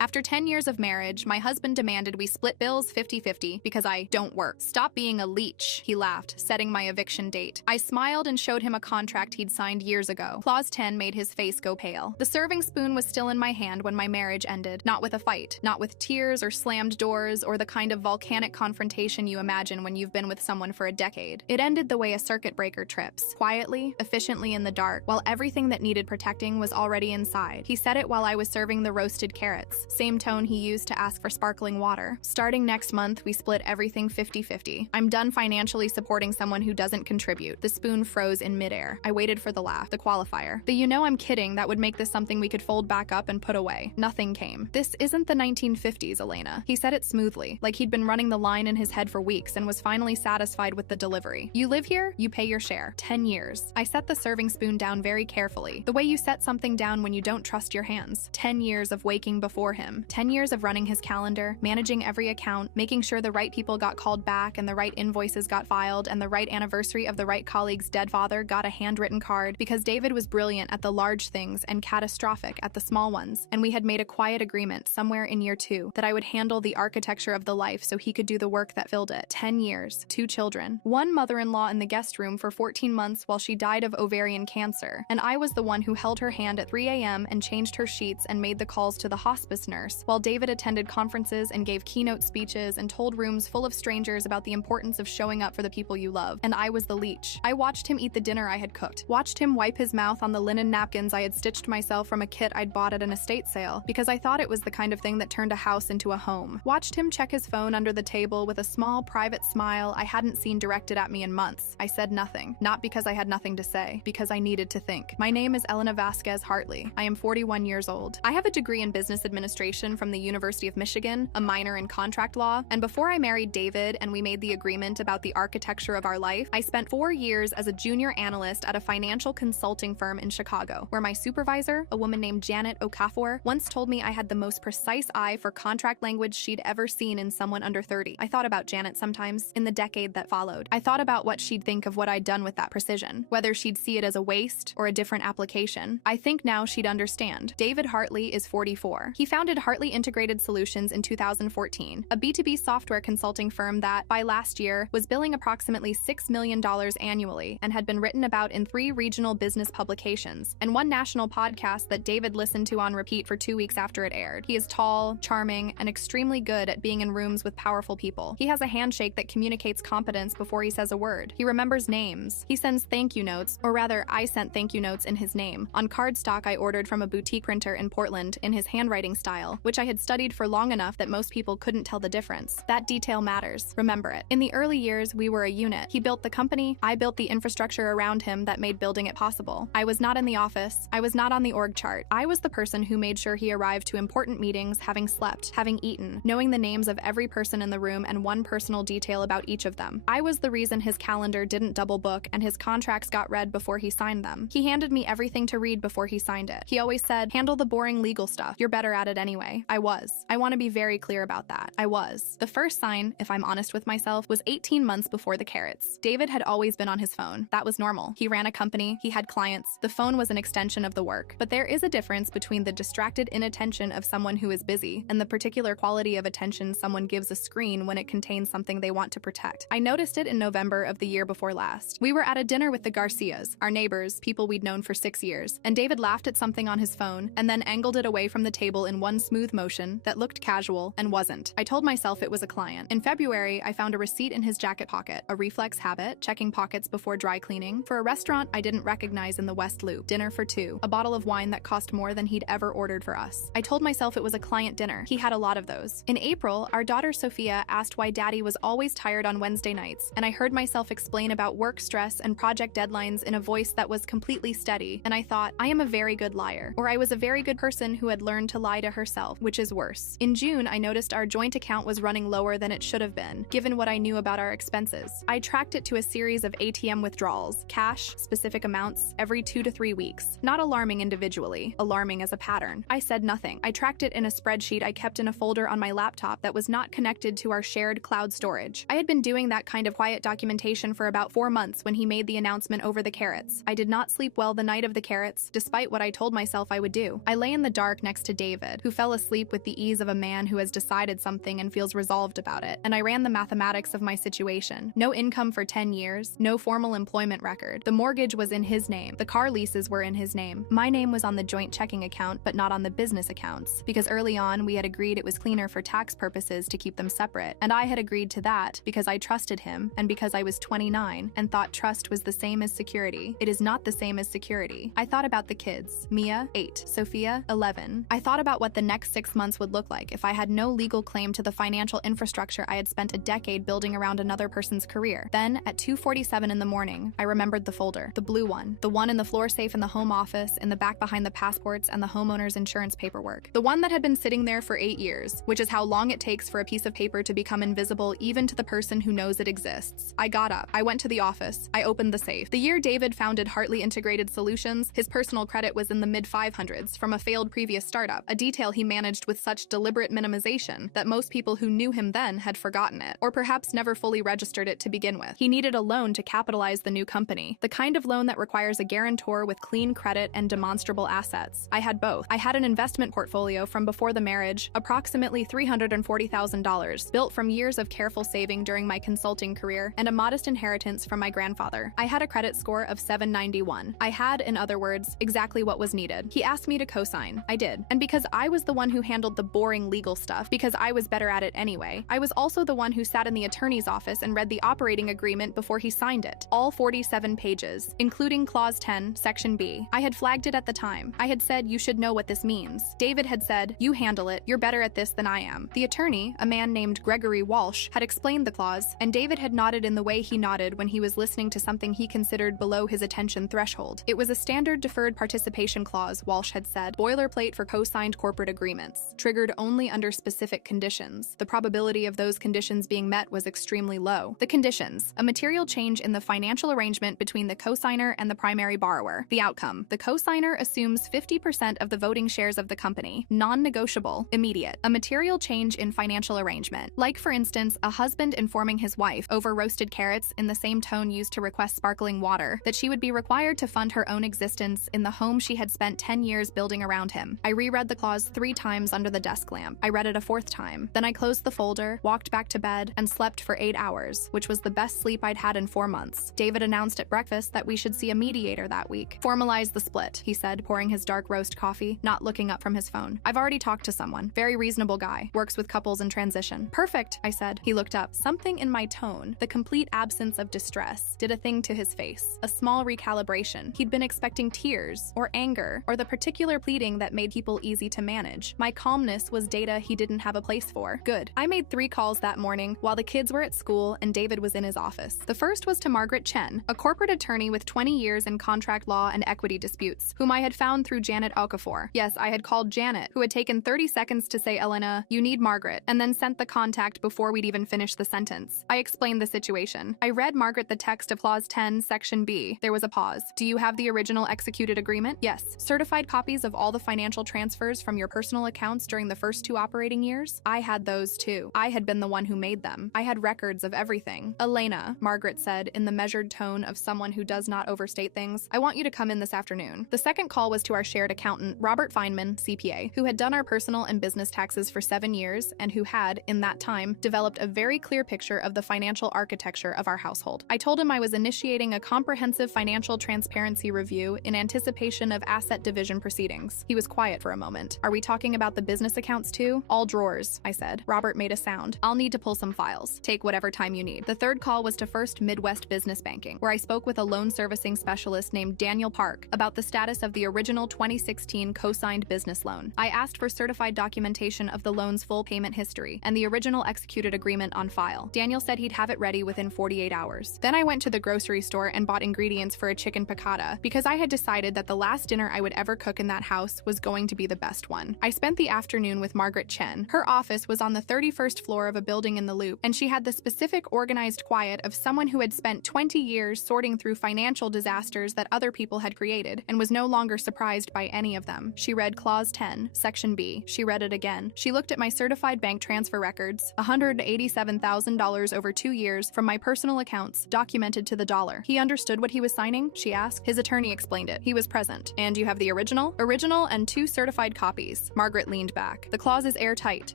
After 10 years of marriage, my husband demanded we split bills 50-50 because I don't work. Stop being a leech, he laughed, setting my eviction date. I smiled and showed him a contract he'd signed years ago. Clause 10 made his face go pale. The serving spoon was still in my hand when my marriage ended. Not with a fight, not with tears or slammed doors or the kind of volcanic confrontation you imagine when you've been with someone for a decade. It ended the way a circuit breaker trips, quietly, efficiently in the dark, while everything that needed protecting was already inside. He said it while I was serving the roasted carrots. Same tone he used to ask for sparkling water. Starting next month, we split everything 50-50. I'm done financially supporting someone who doesn't contribute. The spoon froze in midair. I waited for the laugh, the qualifier. The "you know I'm kidding" that would make this something we could fold back up and put away. Nothing came. This isn't the 1950s, Elena. He said it smoothly, like he'd been running the line in his head for weeks and was finally satisfied with the delivery. You live here, you pay your share. 10 years. I set the serving spoon down very carefully, the way you set something down when you don't trust your hands. 10 years of waking before him. 10 years of running his calendar, managing every account, making sure the right people got called back and the right invoices got filed and the right anniversary of the right colleague's dead father got a handwritten card, because David was brilliant at the large things and catastrophic at the small ones, and we had made a quiet agreement somewhere in year 2 that I would handle the architecture of the life so he could do the work that filled it. 10 years, 2 children, one mother-in-law in the guest room for 14 months while she died of ovarian cancer, and I was the one who held her hand at 3 a.m. and changed her sheets and made the calls to the hospice nurse, while David attended conferences and gave keynote speeches and told rooms full of strangers about the importance of showing up for the people you love, and I was the leech. I watched him eat the dinner I had cooked, watched him wipe his mouth on the linen napkins I had stitched myself from a kit I'd bought at an estate sale, because I thought it was the kind of thing that turned a house into a home. Watched him check his phone under the table with a small, private smile I hadn't seen directed at me in months. I said nothing, not because I had nothing to say, because I needed to think. My name is Elena Vasquez Hartley. I am 41 years old. I have a degree in business administration from the University of Michigan, a minor in contract law, and before I married David and we made the agreement about the architecture of our life, I spent 4 years as a junior analyst at a financial consulting firm in Chicago, where my supervisor, a woman named Janet Okafor, once told me I had the most precise eye for contract language she'd ever seen in someone under 30. I thought about Janet sometimes, in the decade that followed. I thought about what she'd think of what I'd done with that precision, whether she'd see it as a waste or a different application. I think now she'd understand. David Hartley is 44. He founded Hartley Integrated Solutions in 2014, a B2B software consulting firm that, by last year, was billing approximately $6 million annually and had been written about in 3 regional business publications and 1 national podcast that David listened to on repeat for 2 weeks after it aired. He is tall, charming, and extremely good at being in rooms with powerful people. He has a handshake that communicates competence before he says a word. He remembers names. He sends thank you notes, or rather, I sent thank you notes in his name, on cardstock I ordered from a boutique printer in Portland in his handwriting style, which I had studied for long enough that most people couldn't tell the difference. That detail matters. Remember it. In the early years, we were a unit. He built the company, I built the infrastructure around him that made building it possible. I was not in the office. I was not on the org chart. I was the person who made sure he arrived to important meetings having slept, having eaten, knowing the names of every person in the room and one personal detail about each of them. I was the reason his calendar didn't double book and his contracts got read before he signed them. He handed me everything to read before he signed it. He always said, "Handle the boring legal stuff. You're better at it anyway." I was. I want to be very clear about that. I was. The first sign, if I'm honest with myself, was 18 months before the carrots. David had always been on his phone. That was normal. He ran a company. He had clients. The phone was an extension of the work. But there is a difference between the distracted inattention of someone who is busy and the particular quality of attention someone gives a screen when it contains something they want to protect. I noticed it in November of the year before last. We were at a dinner with the Garcias, our neighbors, people we'd known for 6 years, and David laughed at something on his phone and then angled it away from the table in one smooth motion that looked casual and wasn't. I told myself it was a client. In February, I found a receipt in his jacket pocket, a reflex habit, checking pockets before dry cleaning, for a restaurant I didn't recognize in the West Loop, dinner for 2, a bottle of wine that cost more than he'd ever ordered for us. I told myself it was a client dinner. He had a lot of those. In April, our daughter Sophia asked why Daddy was always tired on Wednesday nights, and I heard myself explain about work stress and project deadlines in a voice that was completely steady, and I thought, I am a very good liar, or I was a very good person who had learned to lie to herself, which is worse. In June, I noticed our joint account was running lower than it should have been, given what I knew about our expenses. I tracked it to a series of ATM withdrawals, cash, specific amounts, every 2 to 3 weeks. Not alarming individually, alarming as a pattern. I said nothing. I tracked it in a spreadsheet I kept in a folder on my laptop that was not connected to our shared cloud storage. I had been doing that kind of quiet documentation for about 4 months when he made the announcement over the carrots. I did not sleep well the night of the carrots, despite what I told myself I would do. I lay in the dark next to David, who fell asleep with the ease of a man who has decided something and feels resolved about it. And I ran the mathematics of my situation. No income for 10 years, no formal employment record. The mortgage was in his name. The car leases were in his name. My name was on the joint checking account, but not on the business accounts, because early on we had agreed it was cleaner for tax purposes to keep them separate. And I had agreed to that because I trusted him and because I was 29 and thought trust was the same as security. It is not the same as security. I thought about the kids. Mia, 8. Sophia, 11. I thought about what the next 6 months would look like if I had no legal claim to the financial infrastructure I had spent a decade building around another person's career. Then, at 2:47 in the morning, I remembered the folder. The blue one. The one in the floor safe in the home office, in the back behind the passports and the homeowner's insurance paperwork. The one that had been sitting there for 8 years, which is how long it takes for a piece of paper to become invisible even to the person who knows it exists. I got up. I went to the office. I opened the safe. The year David founded Hartley Integrated Solutions, his personal credit was in the mid-500s from a failed previous startup, a detail he managed with such deliberate minimization that most people who knew him then had forgotten it, or perhaps never fully registered it to begin with. He needed a loan to capitalize the new company, the kind of loan that requires a guarantor with clean credit and demonstrable assets. I had both. I had an investment portfolio from before the marriage, approximately $340,000, built from years of careful saving during my consulting career, and a modest inheritance from my grandfather. I had a credit score of 791. I had, in other words, exactly what was needed. He asked me to co-sign. I did. And because I was the one who handled the boring legal stuff, because I was better at it anyway, I was also the one who sat in the attorney's office and read the operating agreement before he signed it. All 47 pages, including Clause 10, Section B. I had flagged it at the time. I had said, you should know what this means. David had said, you handle it, you're better at this than I am. The attorney, a man named Gregory Walsh, had explained the clause, and David had nodded in the way he nodded when he was listening to something he considered below his attention threshold. It was a standard deferred participation clause, Walsh had said, boilerplate for co-signed corporate agreements, triggered only under specific conditions. The probability of those conditions being met was extremely low. The conditions: a material change in the financial arrangement between the co-signer and the primary borrower. The outcome: the co-signer assumes 50% of the voting shares of the company, non-negotiable, immediate. A material change in financial arrangement, like for instance, a husband informing his wife over roasted carrots in the same tone used to request sparkling water, that she would be required to fund her own existence in the home she had spent 10 years building around him. I reread the clause 3 times under the desk lamp. I read it a 4th time. Then I closed the folder, walked back to bed, and slept for 8 hours, which was the best sleep I'd had in 4 months. David announced at breakfast that we should see a mediator that week. Formalize the split, he said, pouring his dark roast coffee, not looking up from his phone. I've already talked to someone. Very reasonable guy. Works with couples in transition. Perfect, I said. He looked up. Something in my tone, the complete absence of distress, did a thing to his face. A small recalibration. He'd been expecting tears, or anger, or the particular pleading that made people easy to manage. My calmness was data he didn't have a place for. Good. I made 3 calls that morning while the kids were at school and David was in his office. The first was to Margaret Chen, a corporate attorney with 20 years in contract law and equity disputes, whom I had found through Janet Okafor. Yes, I had called Janet, who had taken 30 seconds to say, Elena, you need Margaret, and then sent the contact before we'd even finished the sentence. I explained the situation. I read Margaret the text of Clause 10, Section B. There was a pause. Do you have the original executed agreement? Yes. Certified copies of all the financial transfers from your personal accounts during the first 2 operating years? I had those too. I had been the one who made them. I had records of everything. Elena, Margaret said in the measured tone of someone who does not overstate things, I want you to come in this afternoon. The second call was to our shared accountant, Robert Feynman, CPA, who had done our personal and business taxes for 7 years and who had, in that time, developed a very clear picture of the financial architecture of our household. I told him I was initiating a comprehensive financial transparency review in anticipation of asset division proceedings. He was quiet for a moment. Are we talking about the business accounts too? All drawers, I said. Robert made a sound. I'll need to pull some files. Take whatever time you need. The third call was to First Midwest Business Banking, where I spoke with a loan servicing specialist named Daniel Park about the status of the original 2016 co-signed business loan. I asked for certified documentation of the loan's full payment history and the original executed agreement on file. Daniel said he'd have it ready within 48 hours. Then I went to the grocery store and bought ingredients for a chicken piccata because I had decided that the last dinner I would ever cook in that house was going to be the best one. I spent the afternoon with Margaret Chen. Her office was on the 31st floor of a building in the Loop, and she had the specific organized quiet of someone who had spent 20 years sorting through financial disasters that other people had created and was no longer surprised by any of them. She read Clause 10, Section B. She read it again. She looked at my certified bank transfer records, $187,000 over 2 years from my personal accounts, documented to the dollar. He understood what he was signing? She asked. His attorney explained it. He was present. And you have the original? Original and 2 certified copies. Please. Margaret leaned back. The clause is airtight.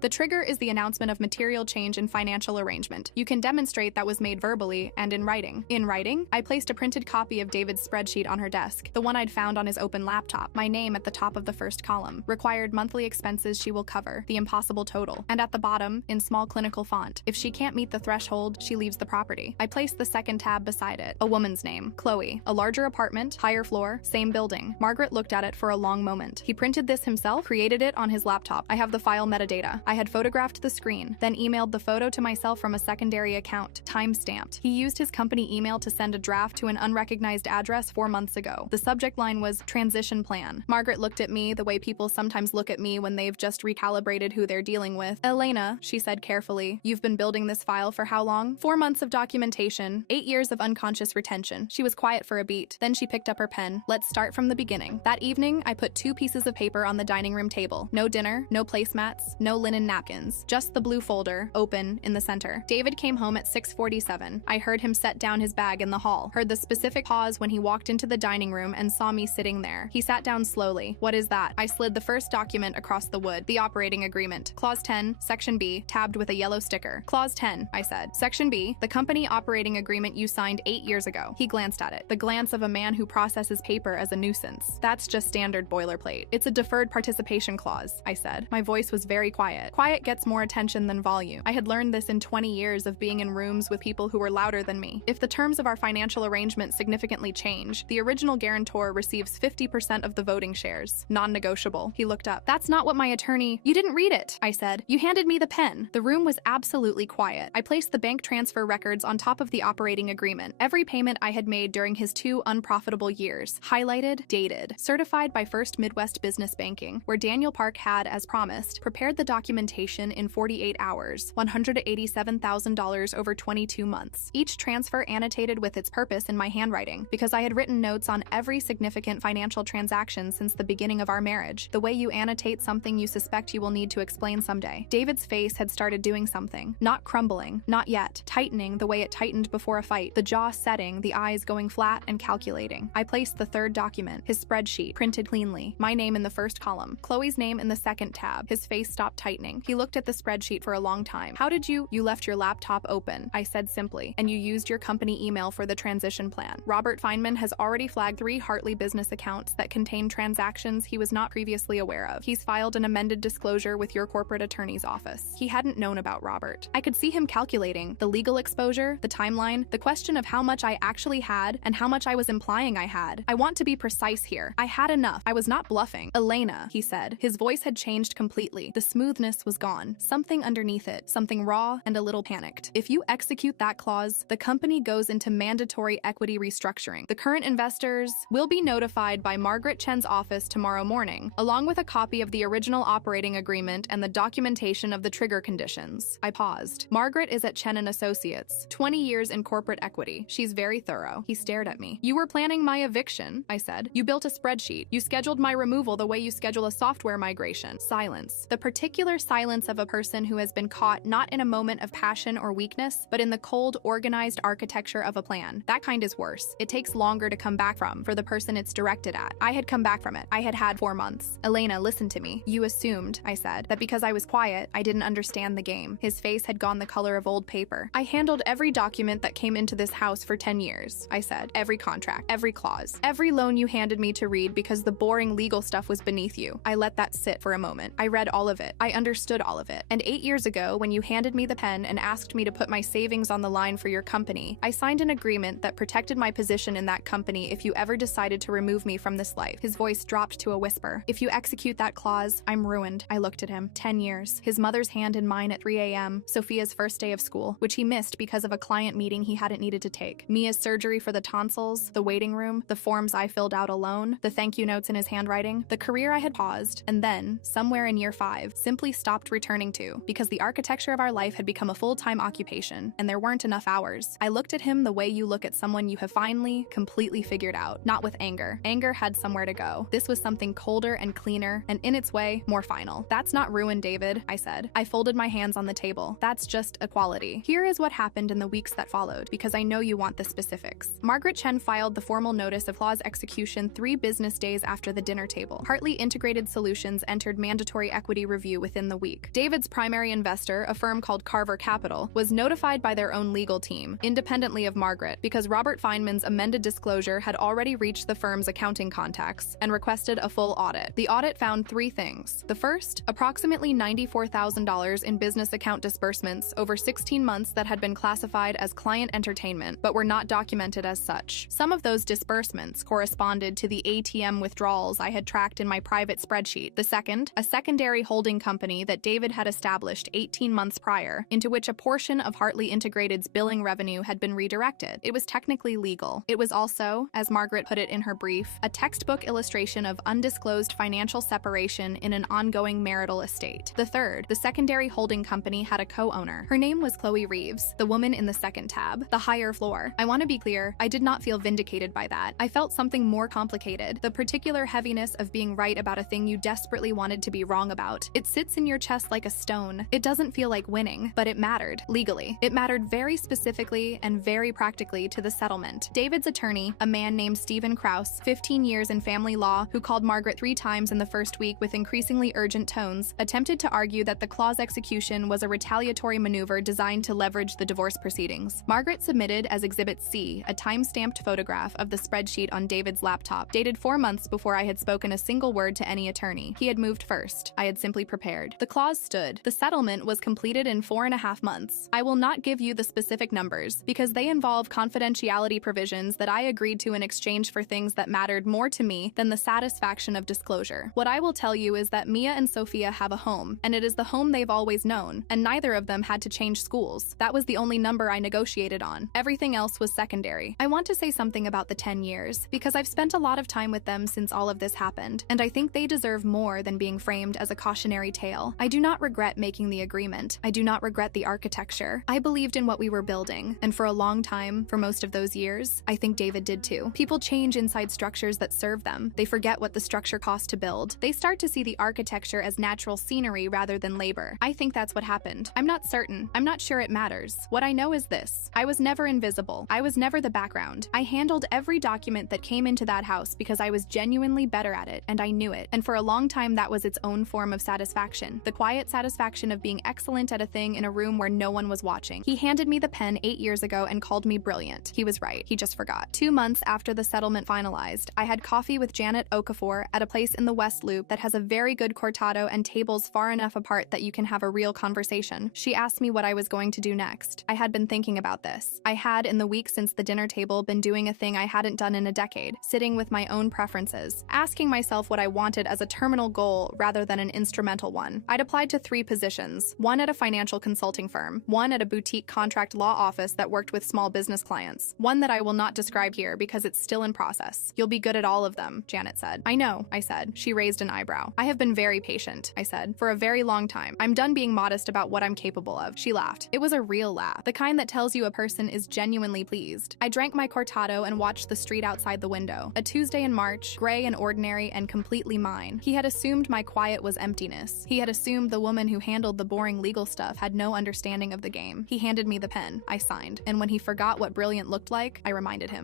The trigger is the announcement of material change in financial arrangement. You can demonstrate that was made verbally and in writing. In writing? I placed a printed copy of David's spreadsheet on her desk, the one I'd found on his open laptop, my name at the top of the first column, required monthly expenses she will cover, the impossible total, and at the bottom, in small clinical font, if she can't meet the threshold, she leaves the property. I placed the second tab beside it, a woman's name, Chloe, a larger apartment, higher floor, same building. Margaret looked at it for a long moment. He printed this himself, created it on his laptop. I have the file metadata. I had photographed the screen, then emailed the photo to myself from a secondary account, time-stamped. He used his company email to send a draft to an unrecognized address 4 months ago. The subject line was transition plan. Margaret looked at me the way people sometimes look at me when they've just recalibrated who they're dealing with. Elena, she said carefully, you've been building this file for how long? 4 months of documentation, 8 years of unconscious retention. She was quiet for a beat. Then she picked up her pen. Let's start from the beginning. That evening, I put 2 pieces of paper on the dining room table. No dinner, no placemats, no linen napkins. Just the blue folder, open, in the center. David came home at 6:47. I heard him set down his bag in the hall. Heard the specific pause when he walked into the dining room and saw me sitting there. He sat down slowly. What is that? I slid the first document across the wood. The operating agreement. Clause 10, Section B, tabbed with a yellow sticker. Clause 10, I said. Section B, the company operating agreement you signed 8 years ago. He glanced at it. The glance of a man who processes paper as a nuisance. That's just standard boilerplate. It's a deferred participation clause, I said. My voice was very quiet. Quiet gets more attention than volume. I had learned this in 20 years of being in rooms with people who were louder than me. If the terms of our financial arrangement significantly change, the original guarantor receives 50% of the voting shares. Non-negotiable. He looked up. That's not what my attorney— You didn't read it, I said. You handed me the pen. The room was absolutely quiet. I placed the bank transfer records on top of the operating agreement. Every payment I had made during his 2 unprofitable years. Highlighted, dated. Certified by First Midwest Business Banking, where Daniel Park had, as promised, prepared the documentation in 48 hours. $187,000 over 22 months. Each transfer annotated with its purpose in my handwriting, because I had written notes on every significant financial transaction since the beginning of our marriage, the way you annotate something you suspect you will need to explain someday. David's face had started doing something. Not crumbling, not yet. Tightening the way it tightened before a fight, the jaw setting, the eyes going flat and calculating. I placed the third document, his spreadsheet, printed cleanly. My name in the first column. Chloe's name in the second tab. His face stopped tightening. He looked at the spreadsheet for a long time. How did you— You left your laptop open, I said simply, and you used your company email for the transition plan. Robert Feynman has already flagged 3 Hartley business accounts that contain transactions he was not previously aware of. He's filed an amended disclosure with your corporate attorney's office. He hadn't known about Robert. I could see him calculating the legal exposure, the timeline, the question of how much I actually had and how much I was implying I had. I want to be precise here. I had enough. I was not bluffing. Elena, he said. His voice had changed completely. The smoothness was gone. Something underneath it. Something raw and a little panicked. If you execute that clause, the company goes into mandatory equity restructuring. The current investors will be notified by Margaret Chen's office tomorrow morning, along with a copy of the original operating agreement and the documentation of the trigger conditions. I paused. Margaret is at Chen & Associates, 20 years in corporate equity. She's very thorough. He stared at me. You were planning my eviction, I said. You built a spreadsheet. You scheduled my removal the way you schedule a software migration. Silence. The particular silence of a person who has been caught not in a moment of passion or weakness, but in the cold, organized architecture of a plan. That kind is worse. It takes longer to come back from for the person it's directed at. I had come back from it. I had had 4 months. Elena, listen to me. You assumed, I said, that because I was quiet, I didn't understand the game. His face had gone the color of old paper. I handled every document that came into this house for 10 years, I said. Every contract, every clause, every loan you handed me to read because the boring legal stuff was beneath you. I let that sit for a moment. I read all of it. I understood all of it. And 8 years ago, when you handed me the pen and asked me to put my savings on the line for your company, I signed an agreement that protected my position in that company if you ever decided to remove me from this life. His voice dropped to a whisper. If you execute that clause, I'm ruined. I looked at him. 10 years. His mother's hand in mine at 3 a.m. Sophia's first day of school, which he missed because of a client meeting he hadn't needed to take. Mia's surgery for the tonsils, the waiting room, the forms I filled out alone, the thank you notes in his handwriting, the career I had paused, and then, somewhere in year 5, simply stopped returning to, because the architecture of our life had become a full-time occupation, and there weren't enough hours. I looked at him the way you look at someone you have finally, completely figured out, not with anger. Anger had somewhere to go. This was something colder and cleaner, and in its way, more final. That's not ruin, David, I said. I folded my hands on the table. That's just equality. Here is what happened in the weeks that followed, because I know you want the specifics. Margaret Chen filed the formal notice of clause execution 3 business days after the dinner table. Hartley Integrated Solutions Solutions entered mandatory equity review within the week. David's primary investor, a firm called Carver Capital, was notified by their own legal team, independently of Margaret, because Robert Feynman's amended disclosure had already reached the firm's accounting contacts and requested a full audit. The audit found three things. The first, approximately $94,000 in business account disbursements over 16 months that had been classified as client entertainment but were not documented as such. Some of those disbursements corresponded to the ATM withdrawals I had tracked in my private spreadsheet. The second, a secondary holding company that David had established 18 months prior, into which a portion of Hartley Integrated's billing revenue had been redirected. It was technically legal. It was also, as Margaret put it in her brief, a textbook illustration of undisclosed financial separation in an ongoing marital estate. The third, the secondary holding company had a co-owner. Her name was Chloe Reeves, the woman in the second tab, the higher floor. I want to be clear, I did not feel vindicated by that. I felt something more complicated, the particular heaviness of being right about a thing you desperately wanted to be wrong about. It sits in your chest like a stone. It doesn't feel like winning, but it mattered, legally. It mattered very specifically and very practically to the settlement. David's attorney, a man named Stephen Krause, 15 years in family law, who called Margaret 3 times in the first week with increasingly urgent tones, attempted to argue that the clause execution was a retaliatory maneuver designed to leverage the divorce proceedings. Margaret submitted as Exhibit C a time-stamped photograph of the spreadsheet on David's laptop, dated 4 months before I had spoken a single word to any attorney. He had moved first. I had simply prepared. The clause stood. The settlement was completed in 4.5 months. I will not give you the specific numbers, because they involve confidentiality provisions that I agreed to in exchange for things that mattered more to me than the satisfaction of disclosure. What I will tell you is that Mia and Sophia have a home, and it is the home they've always known, and neither of them had to change schools. That was the only number I negotiated on. Everything else was secondary. I want to say something about the 10 years, because I've spent a lot of time with them since all of this happened, and I think they deserve more than being framed as a cautionary tale. I do not regret making the agreement. I do not regret the architecture. I believed in what we were building, and for a long time, for most of those years, I think David did too. People change inside structures that serve them. They forget what the structure cost to build. They start to see the architecture as natural scenery rather than labor. I think that's what happened. I'm not certain. I'm not sure it matters. What I know is this. I was never invisible. I was never the background. I handled every document that came into that house because I was genuinely better at it, and I knew it. And for a long time, that was its own form of satisfaction. The quiet satisfaction of being excellent at a thing in a room where no one was watching. He handed me the pen 8 years ago and called me brilliant. He was right. He just forgot. 2 months after the settlement finalized, I had coffee with Janet Okafor at a place in the West Loop that has a very good cortado and tables far enough apart that you can have a real conversation. She asked me what I was going to do next. I had been thinking about this. I had, in the week since the dinner table, been doing a thing I hadn't done in a decade, sitting with my own preferences, asking myself what I wanted as a terminal goal rather than an instrumental one. I'd applied to 3 positions, one at a financial consulting firm, one at a boutique contract law office that worked with small business clients, one that I will not describe here because it's still in process. You'll be good at all of them, Janet said. I know, I said. She raised an eyebrow. I have been very patient, I said, for a very long time. I'm done being modest about what I'm capable of. She laughed. It was a real laugh, the kind that tells you a person is genuinely pleased. I drank my cortado and watched the street outside the window. A Tuesday in March, gray and ordinary and completely mine. He had assumed my quiet was emptiness. He had assumed the woman who handled the boring legal stuff had no understanding of the game. He handed me the pen. I signed. And when he forgot what brilliant looked like, I reminded him.